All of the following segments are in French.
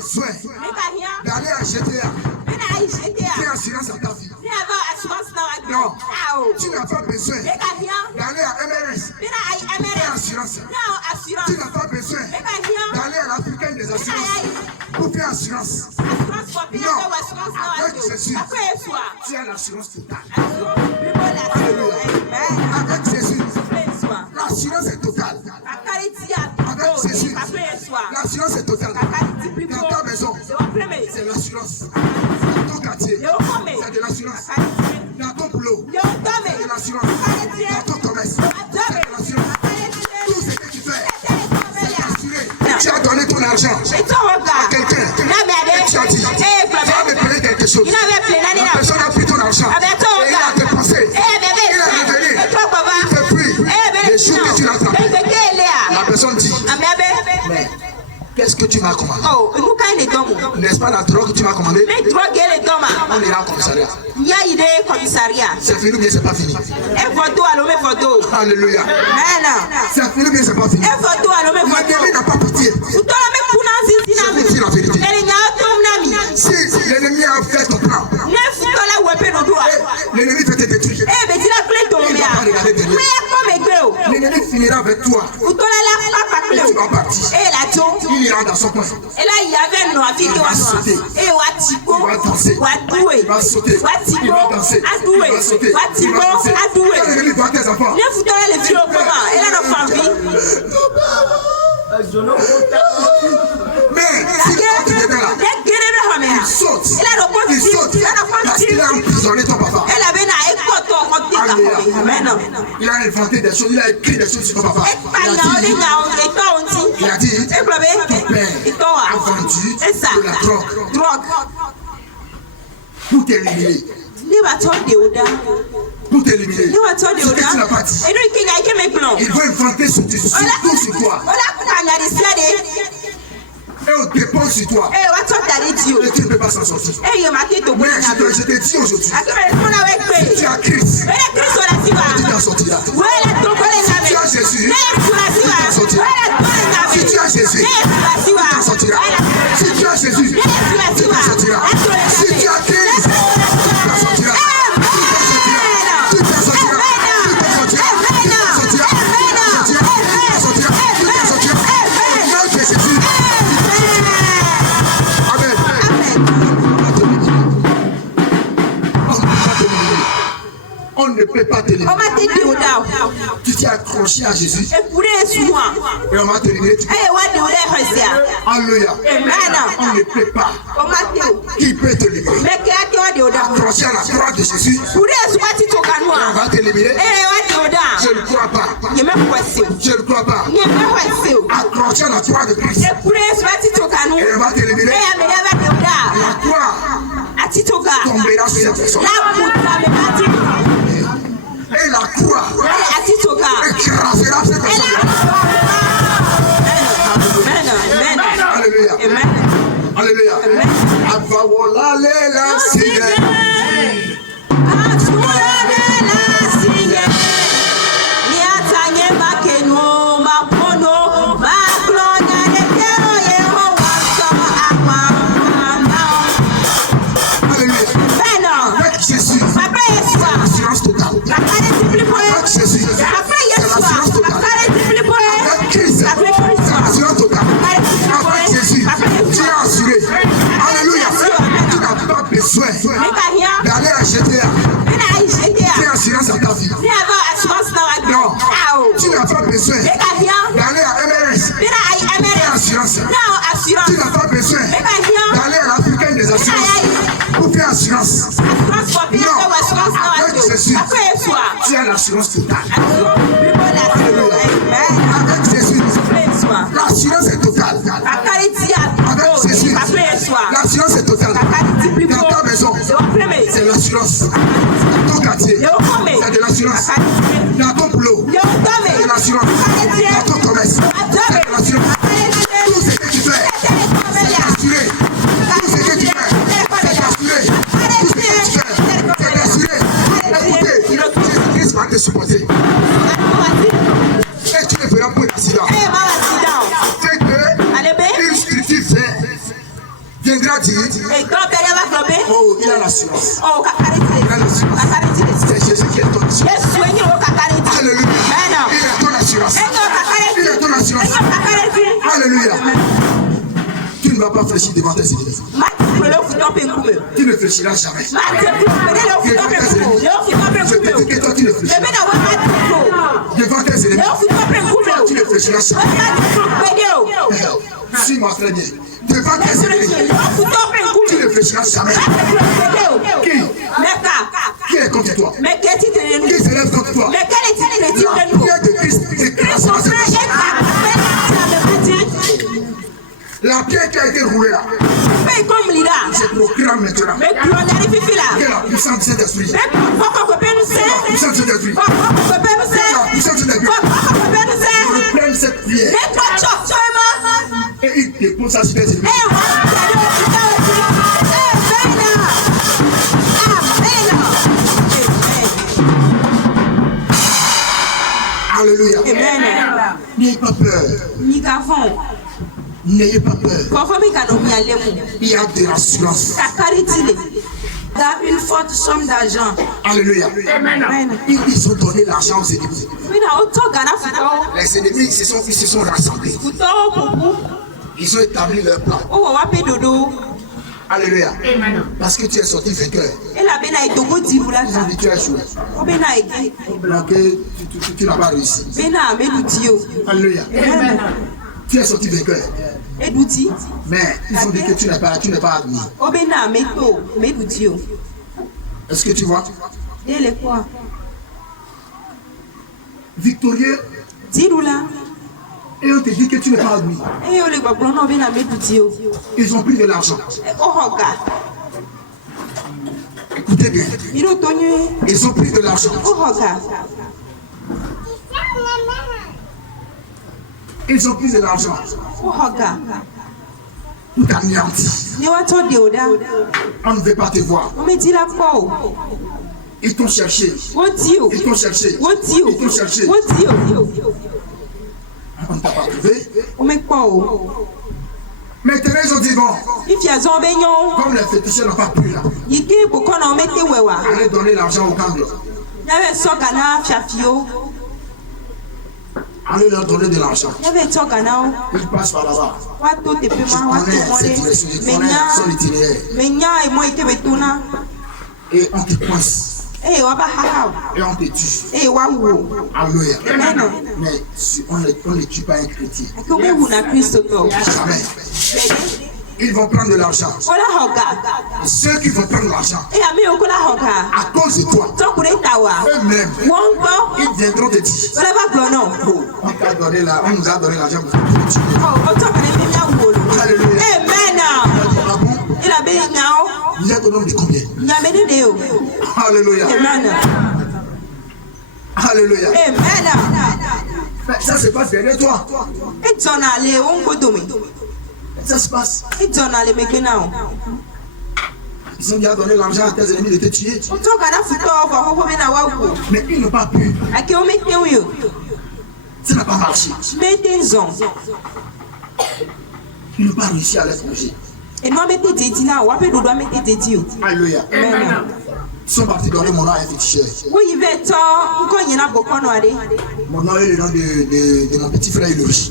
besoin d'aller à GTA, fais assurance à ta vie. Non, tu n'as pas besoin d'aller à MRS, fais assurance. Tu n'as pas besoin d'aller à l'Africaine des assurances pour faire assurance. Non, avec Jésus, tu as l'assurance totale. Alléluia. Avec Jésus, l'assurance est totale. Avec Jésus, l'assurance est totale. Dans ta maison, c'est l'assurance. Dans ton quartier, c'est de l'assurance. Dans ton boulot, c'est de l'assurance. Dans ton commerce, c'est de l'assurance. Tout ce que tu fais, c'est assuré. Tu as donné ton argent à quelqu'un. Tu as dit, tu vas me payer quelque chose. La personne a pris ton argent. Et il a dépensé. Il est revenu. Il fait plus. Les jours que tu l'as attrapé. La personne dit, mais qu'est-ce que tu m'as commandé? N'est-ce pas la drogue que tu m'as commandé? On ira au commissariat. C'est fini ou bien c'est pas fini? Alléluia. C'est fini ou bien c'est pas fini? La guerre n'a pas pitié. Je vous dis la vérité. Si l'ennemi a fait ton plan, l'ennemi peut te détruire. L'ennemi finira avec toi. Et tu vas partir. Il ira dans son coin. Il va sauter. Il va danser. Il va sauter. Il va danser. Il va sauter. Il va danser. Quand l'ennemi voit tes enfants, mais si tu es là, il saute. Il saute parce qu'il a emprisonné ton papa. Il a inventé des choses, il a écrit des choses sur ton papa. Il a dit, ton père a vendu de la drogue pour t'éliminer. Pour t'éliminer. Ce que tu n'as pas dit. Il veut inventer sur toi. Et on dépend sur toi. Et tu ne peux pas s'en sortir. Mais je te dis aujourd'hui, si tu as Christ, tu t'en sortiras. Si tu as Jésus, tu t'en sortiras. Si tu as Jésus, tu t'en sortiras. Si tu as Jésus, tu t'en sortiras. Si tu as Christ, tu t'en sortiras. Tu t'en sortiras. On ne peut pas te l'éliminer. Tu t'es accroché à Jésus. Et on va te l'éliminer. Alléluia. On ne peut pas. Qui peut te l'éliminer? Accroché à la croix de Jésus. Et on va te l'éliminer. Je ne crois pas. Je ne crois pas. Accroché à la croix de Christ. Et on va te l'éliminer. La croix tombera sur cette personne. Et la croix écrasera cette personne. Alléluia. Alléluia. Avawola lela sige. Jésus, c'est l'assurance totale. Avec Christ, c'est l'assurance totale. Avec Jésus, tu es assuré. Alléluia. Tu n'as pas besoin d'aller à GTA. Fais assurance à ta vie. Non, tu n'as pas besoin d'aller à MRS. Fais assurance. Tu n'as pas besoin d'aller à l'Africaine des assurances pour faire assurance. Non, avec Jésus, tu as l'assurance totale. Alléluia. Avec Jésus, l'assurance est totale. Avec Jésus, l'assurance est totale. Dans ta maison, c'est l'assurance. Dans ton quartier, c'est de l'assurance. Dans ton boulot, c'est de l'assurance. Dans ton commerce, c'est de l'assurance. Tout ce que tu fais, c'est assuré. Tout ce que tu fais, c'est assuré. Tout ce que tu fais, c'est assuré. Écoutez, Jésus-Christ va te supporter. Et tu ne feras pas d'accident. C'est que une structure fait a dit, oh, il a l'assurance. Il a l'assurance. C'est Jésus qui est ton assurance. Alléluia. Il est ton assurance. Il est ton assurance. Alléluia. Tu ne vas pas fléchir devant tes ennemis. Tu ne fléchiras jamais. Je te dis que toi tu ne fléchiras. Devant tes ennemis, toi tu ne fléchiras jamais. Suis-moi très bien. Devant tes ennemis, tu ne fléchiras jamais. Qui est contre toi? Qui s'élève contre toi? La prière de Christ écrase dans cette nation. La pierre qui a été roulée là, je proclame maintenant que la puissance de cet esprit, la puissance de cet esprit, la puissance de cet esprit, reprenne cette pierre et il dépose ça sur tes ennemis. Alléluia. N'ayez pas peur. N'ayez pas peur. Il y a de l'assurance. Il a une forte somme d'argent. Alléluia. Ils ont donné l'argent aux ennemis. Les ennemis ils se sont rassemblés. Ils ont établi leur plan. Alléluia. Parce que tu es sorti vainqueur. Tu as échoué. Donc tu n'as pas réussi. Alléluia. Tu es sorti vainqueur. Mais ils ont dit que tu n'es pas admis. Est-ce que tu vois? Victorieux. Et on te dit que tu n'es pas admis. Ils ont pris de l'argent. Écoutez bien. Ils ont pris de l'argent. Ils ont pris de l'argent. Tout anéanti. On ne veut pas te voir. Ils t'ont cherché. Ils t'ont cherché. Ils t'ont cherché. On ne t'a pas trouvé. Maintenant ils ont dit bon. Comme les féticheurs n'ont pas pu là. Allez donner l'argent au gangs. Allez leur donner de l'argent. Ils passent par là-bas. Je connais cette direction, je connais son itinéraire. Et on te coince. Et on te tue. Alléluia. Mais on ne tue pas un chrétien. Jamais. Ils vont prendre de l'argent. Et ceux qui vont prendre l'argent, à cause de toi, eux-mêmes, ils viendront te dire, oh, on nous a donné l'argent pour te tuer. Alléluia. Ah bon? Vous êtes au nombre de combien? Alléluia. Alléluia. Ça se passe derrière toi. Ça se passe. Ils ont déjà donné l'argent à tes ennemis de te tuer. Mais ils n'ont pas pu. Ça n'a pas marché. Ils n'ont pas réussi à les projet. Alléluia. Ils sont partis donner mon nom à un féticheur. Mon nom est le nom de mon petit frère Ulrich.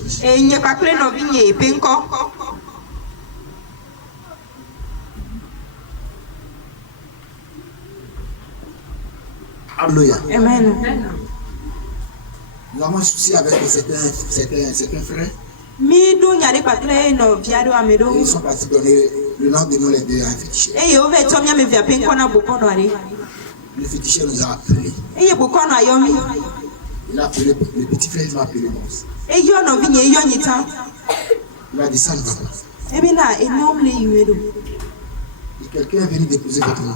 Alléluia. Amen. Nous avons un souci avec certains frères. Ils sont partis donner le nom de nous les deux à un féticheur. Le féticheur nous a appelés. Il a appelé le petit frère, il m'a appelé moi. Il a dit ça ne va pas. Et quelqu'un est venu déposer votre nom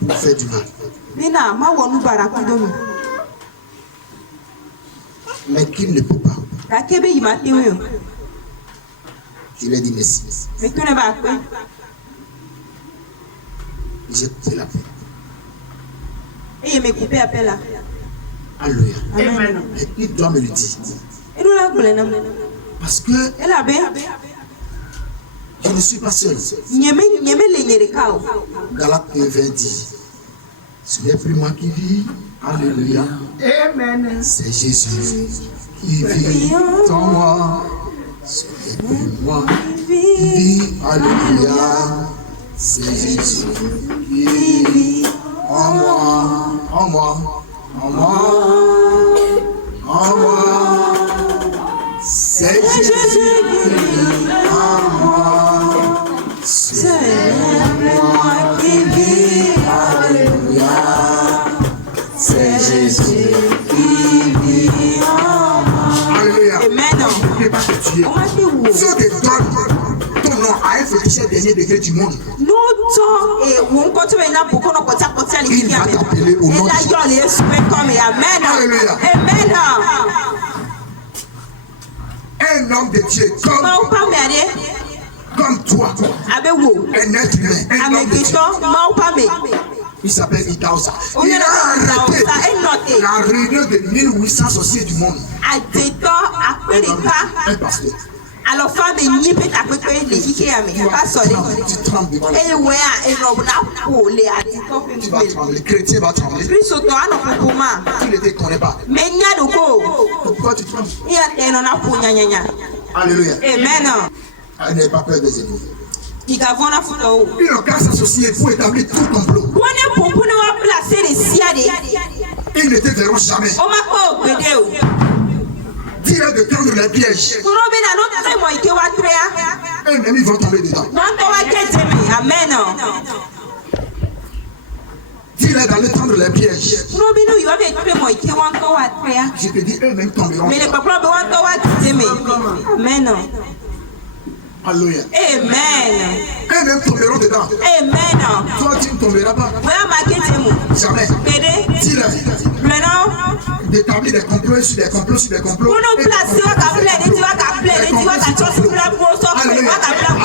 pour faire du mal. Mais qu'il ne peut pas. Je lui ai dit merci. J'ai coupé la paix. Alléluia. Il doit me le dire. Parce que Je ne suis pas seul. Galates 1:20 dit, ce n'est plus moi qui vis. Alléluia. Amen. C'est Jésus qui vit en moi. Ce n'est plus moi qui vis. Alléluia. C'est Jésus qui vit en moi. En moi. En moi. En moi. C'est Jésus qui vit en moi. C'est moi qui vis. Alléluia. C'est Jésus qui vit en moi. Alléluia. Amen. Ne pas te tuer. Si on te donne ton nom à un féticheur dernier degré du monde, il va t'appeler au nom de Jésus. Amen. Alléluia. Amen. Un homme de Dieu comme toi, un être humain, un homme de Dieu. Il s'appelle Idaosa. Il a arrêté la réunion de 1800 sorciers du monde. Un pasteur. Alors, femme, il n'y a pas de Tu trembles devant la tu vas trembler, les chrétiens vont trembler. Tu ne te connais pas. Pourquoi tu trembles? Alléluia. Amen. Elle n'est pas peur des ennemis. Il n'ont qu'à s'associer pour établir tout complot. Ils ne te verront jamais. Dis-leur de tendre les pièges. Un ennemi va tomber dedans. Amen. Dis-leur d'aller tendre les pièges. Je te dis, eux-mêmes tomberont. Amen. Alléluia. Amen. Eux-mêmes tomberont dedans. Amen. Toi, tu ne tomberas pas. Jamais. Dis-leur d'établir des complots sur des complots sur des complots.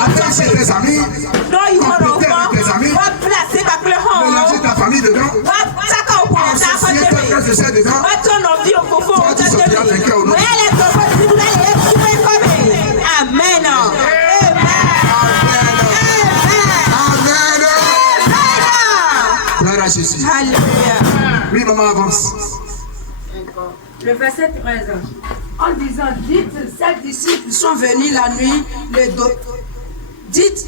Attacher tes amis. Comploter avec tes amis. Mélanger ta famille dedans. Associer tes frères et sœurs dedans. Toi, tu sortiras vainqueur au nom. Amen. Gloire à Jésus. Oui, maman, avance. Le verset 13. En disant, dites, ces disciples sont venus la nuit, dites,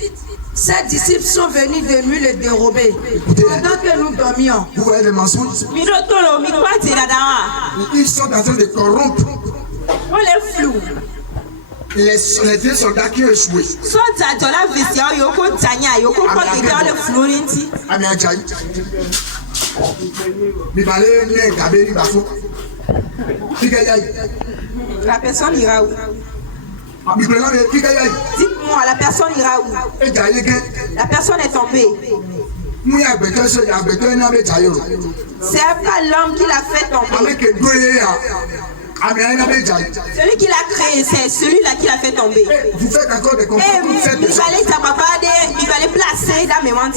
ces disciples sont venus de nuit les dérober. Pendant que nous dormions. Vous voyez les mensonges? Ils sont en train de corrompre les deux soldats qui ont échoué. Ami Ajayi. La personne ira où? Dites-moi, la personne ira où? La personne est tombée. C'est pas l'homme qui l'a fait tomber. Celui qui l'a créé, c'est celui-là qui l'a fait tomber. Vous faites encore des complots. Il fallait placer la mémoire.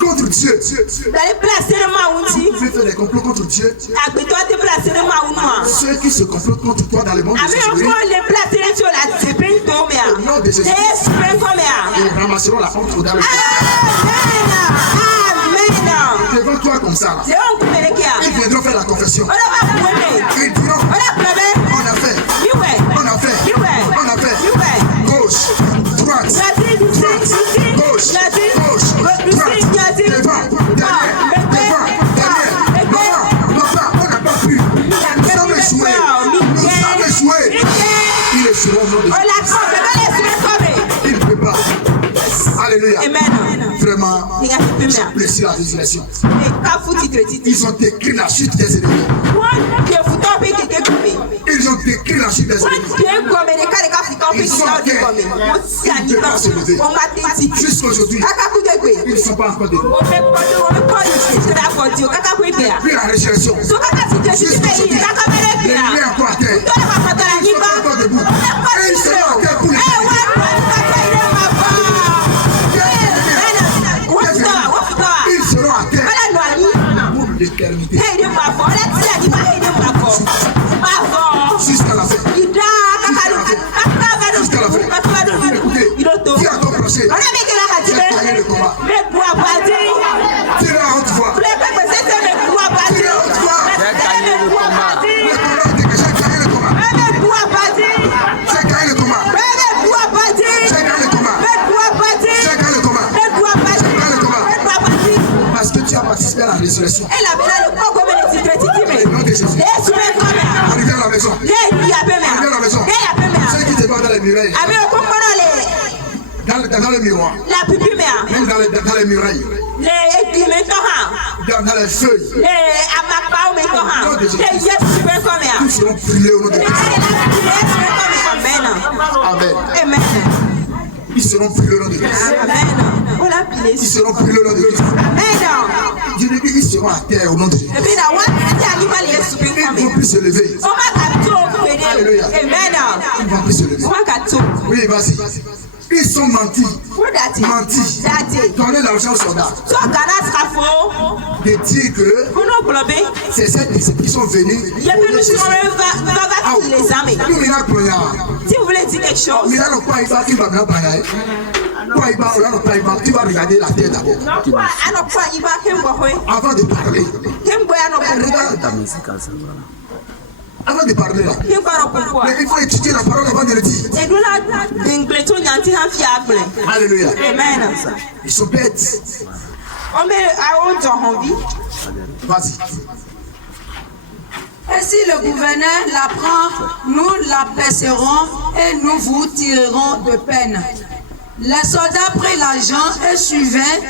Contre Dieu. Il fallait placer le maouti. Vous faites des complots contre Dieu. Ceux qui se complotent contre toi dans le monde de l'esprit, au nom de Jésus, ils ramasseront la honte dans le monde. Devant toi comme ça, là. Ils viendront faire la confession. Ils diront, on a fait, on a fait, on a fait. Gauche, droite, gauche, droite, devant, derrière, non, on n'a pas pu. Nous sommes échoués. Ils échoueront au nom de Jésus. Ils ne peuvent pas. Alléluia. Vraiment, j'apprécie la résurrection. Ils ont écrit la chute des ennemis. Ils ont écrit la chute des ennemis. Ils sont en guerre. Ils ne peuvent pas se lever. Jusqu'aujourd'hui, ils ne sont pas encore debout. Puis la résurrection. Jusqu'aujourd'hui, l'ennemi est encore à terre. Ils ne sont pas encore debout. Et ils seront en terre pour les ils seront à terre pour l'éternité. Jusqu'à la fin. Jusqu'à la fin. Dis à ton prochain, confession. Et la belle le quoi comme les titres Au nom de Jésus. Arrivez à la maison. Arrivez à la maison. Ceux qui te voient dans les murailles. Dans le miroir. Même dans les murailles. Dans les feuilles. Tous seront brûlés au nom de Jésus. Amen. Ils seront brûlés au nom de Jésus. Ils seront brûlés au nom de Jésus. Je dis qu'ils seront à terre au nom de Jésus. Ils vont plus se lever. Alléluia. Ils vont plus se lever. Oui, vas-y. Ils sont mentis. Donner l'argent aux soldats. De dire que c'est ces disciples qui sont venus. Si vous voulez dire quelque chose, tu vas regarder la terre d'abord. Avant de parler. Avant de parler là. Mais il faut étudier la parole avant de le dire. Alléluia. Ils sont bêtes. Vas-y. Et si le gouverneur l'apprend, nous l'apercerons et nous vous tirerons de peine. Les soldats prirent l'argent et suivirent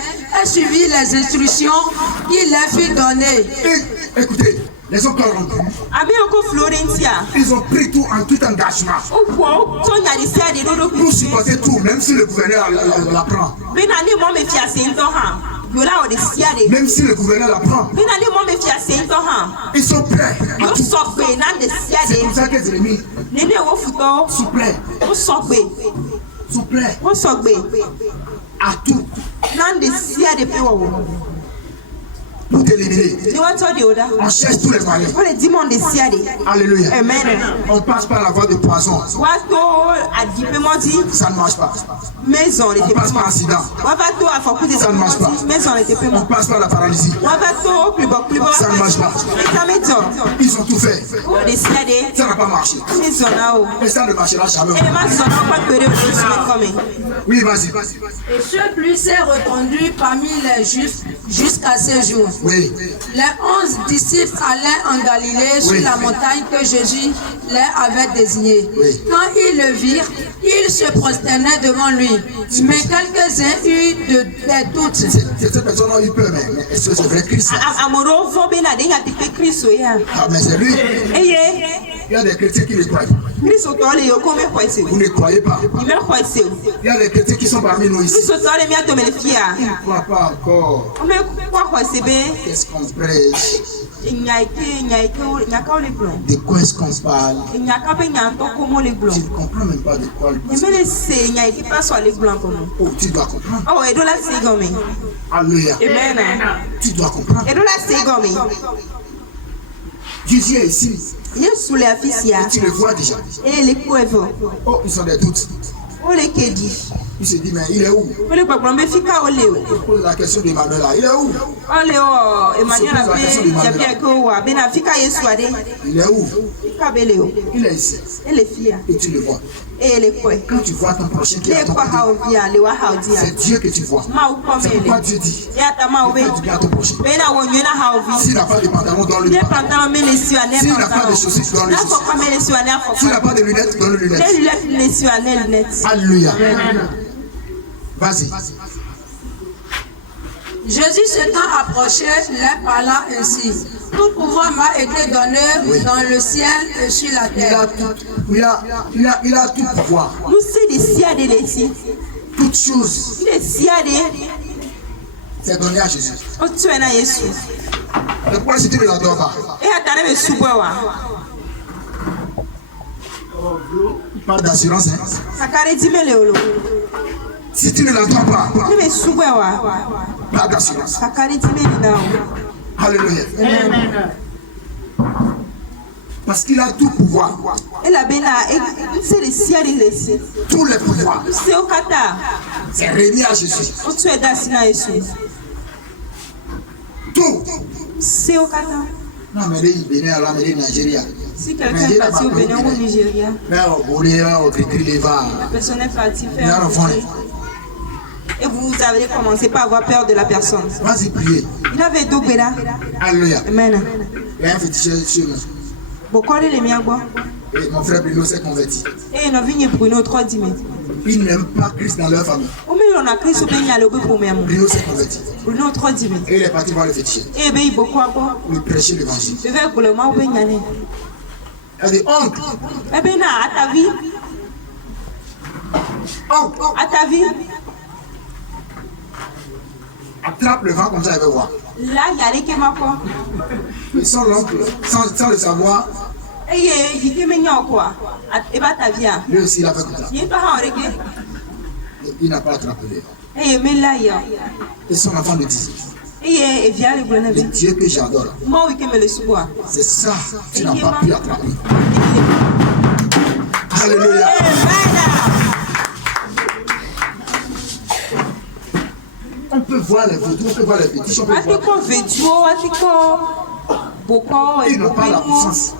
les instructions qu'il leur fit donner. Écoutez, les hommes corrompus, ils ont pris tout en tout engagement. Nous supporter tout, même si le gouverneur l'apprend. Même si le gouverneur l'apprend, ils sont prêts à tout. C'est pour ça que les ennemis sont prêts. Sont prêts à tout pour t'éliminer. On cherche tous les moyens. Alléluia. On passe par la voie de poison. Ça ne marche pas. On passe par accident. Ça ne marche pas. On passe par la paralysie. Ça ne marche pas. Ils ont tout fait. Ça n'a pas marché. Et ça ne marchera jamais. Oui, vas-y. Et ce pluie s'est répandu parmi les Juifs jusqu'à ce jour. Oui. Les 11 disciples allaient en Galilée sur la montagne que Jésus leur avait désignée. Oui. Quand ils le virent, ils se prosternaient devant lui. Mais quelques-uns eurent des doutes. Ces personnes ont eu peur, mais est-ce que c'est vrai Christ? Ah, mais c'est lui. Il y a des chrétiens qui ne croient pas. Vous ne croyez pas. Il y a des chrétiens qui sont parmi nous ici. Ils ne croient pas encore. Qu'est-ce qu'on prêche? De quoi est-ce qu'on parle? Je ne comprends même pas de quoi il parle. Oh, tu dois comprendre. Alléluia. Tu dois comprendre. Jésus est ici. Et tu le vois déjà. Oh, ils ont des doutes. Il se dit, mais il est où? Il pose la question d'Emmanuel là. Il est où? Il est où? Il est ici. Et tu le vois. Quand tu vois ton prochain qui est à ton côté, c'est Dieu que tu vois. C'est pourquoi Dieu dit, fais du bien à ton prochain. S'il n'a pas de pantalon, donne-le. S'il n'a pas de chaussures, donne-le chaussures. S'il n'a pas de lunettes, donne-le lunettes. Alléluia. Vas-y. Jésus s'étant approché, leur parla ainsi. Tout pouvoir m'a été donné dans le ciel et sur la terre. Il a tout pouvoir. Toutes choses. C'est donné à Jésus. Mais pourquoi si tu ne l'adores pas? Il parle d'assurance. Si tu ne l'adores pas, pas d'assurance. Alléluia. Parce qu'il a tout pouvoir. Tous les pouvoirs. C'est remis à Jésus. Tout. Non, mais il venait à la Nigeria. Si quelqu'un est parti au Bénin ou au Nigeria, la personne est partie faire Et vous avez commencé par avoir peur de la personne. Vas-y, priez. Il avait deux bédas. Alléluia. Amen. Il y a un féticheur chez nous. Pourquoi les miens? Et mon frère Bruno s'est converti. Et il a vu Bruno 3 10 000. Ils n'aiment pas Christ dans leur famille. Bruno s'est converti. Bruno 3 10 000. Et il est parti voir le féticheur. Et bien, il beaucoup lui prêcher l'évangile. Je vais pour le moment où il y a. Elle dit, oncle. Eh bien, à ta vie. Oncle. À ta vie. Attrape le vent comme ça, elle veut voir. Là, il y a les qui m'ont quoi. Sans l'oncle, sans le savoir. Et il dit, mais il y a quoi. Et bien, ta vie. Lui aussi, il a fait comme ça. Il n'a pas attrapé les vents. Et mais là, il y a. Et son enfant lui dit. Le Dieu que j'adore. C'est ça, tu n'as pas pu attraper. Alléluia. On peut voir les vaudous, on peut voir les fétiches, on peut voir. Ils n'ont pas la puissance.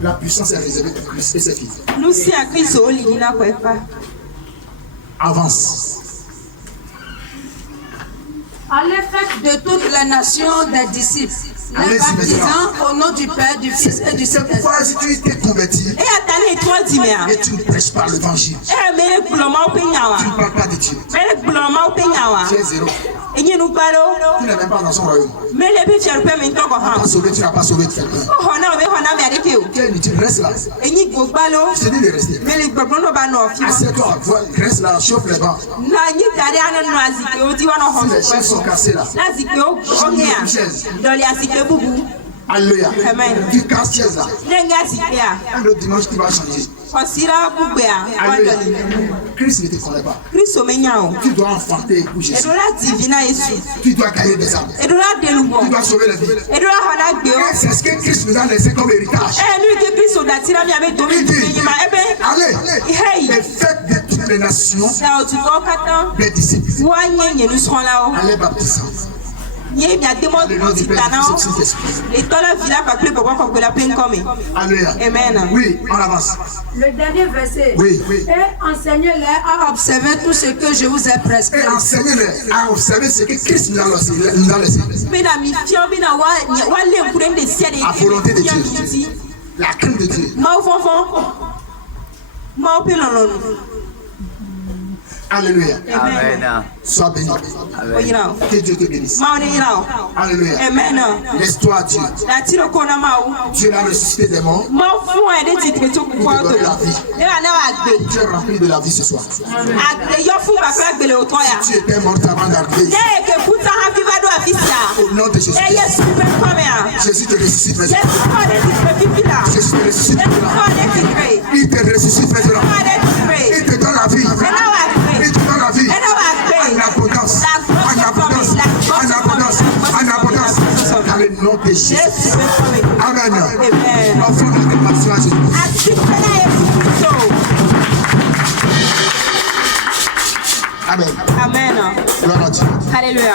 La puissance est réservée pour Christ et ses fils. Avance. Allez, faites de toutes les nations des disciples, les baptisant au nom du Père, du Fils et du Saint-Esprit. Pourquoi si tu t'es converti et tu ne prêches pas l'évangile, tu ne parles pas de Dieu, tu es zéro. Tu n'es même pas dans son royaume. Tu n'as pas sauvé, tu n'as pas sauvé quelqu'un. Tu restes là. Je te dis de rester. Assieds-toi, reste là, chauffe les bancs. Si les chaises sont cassées là, alléluia. Tu casses chaises là. Un autre dimanche, tu vas changer. Alléluia. Christ ne te connaît pas. Tu dois enfanter pour Jésus. Tu dois gagner des âmes. Tu dois sauver les vies. C'est ce que Christ nous a laissé comme héritage. Il dit, allez, et faites de toutes les nations des disciples. Allez baptiser. Alléluia. Amen. Oui, on avance. Le dernier verset. Oui. Et enseignez-les à observer tout ce que je vous ai prescrit. Et enseignez-les à observer ce que Christ nous a laissé. La volonté de Dieu. La crainte de Dieu. Alléluia. Amen. Sois béni. Amen. Que Dieu te bénisse. Alléluia. Amen. Laisse-toi à Dieu. Dieu l'a ressuscité des morts. Il te donne la vie. Tu es rempli de la vie ce soir. Si tu étais mort avant d'arriver, au nom de Jésus, Jésus te ressuscite maintenant. Jésus te ressuscite maintenant. Il te ressuscite maintenant. Il te donne la vie. Il te donne la vie. En abondance. En abondance. En abondance. En abondance. Dans le nom de Jésus. Amen. Offrons notre compassion à Jésus. Amen. Amen. Gloire à Dieu. Alléluia.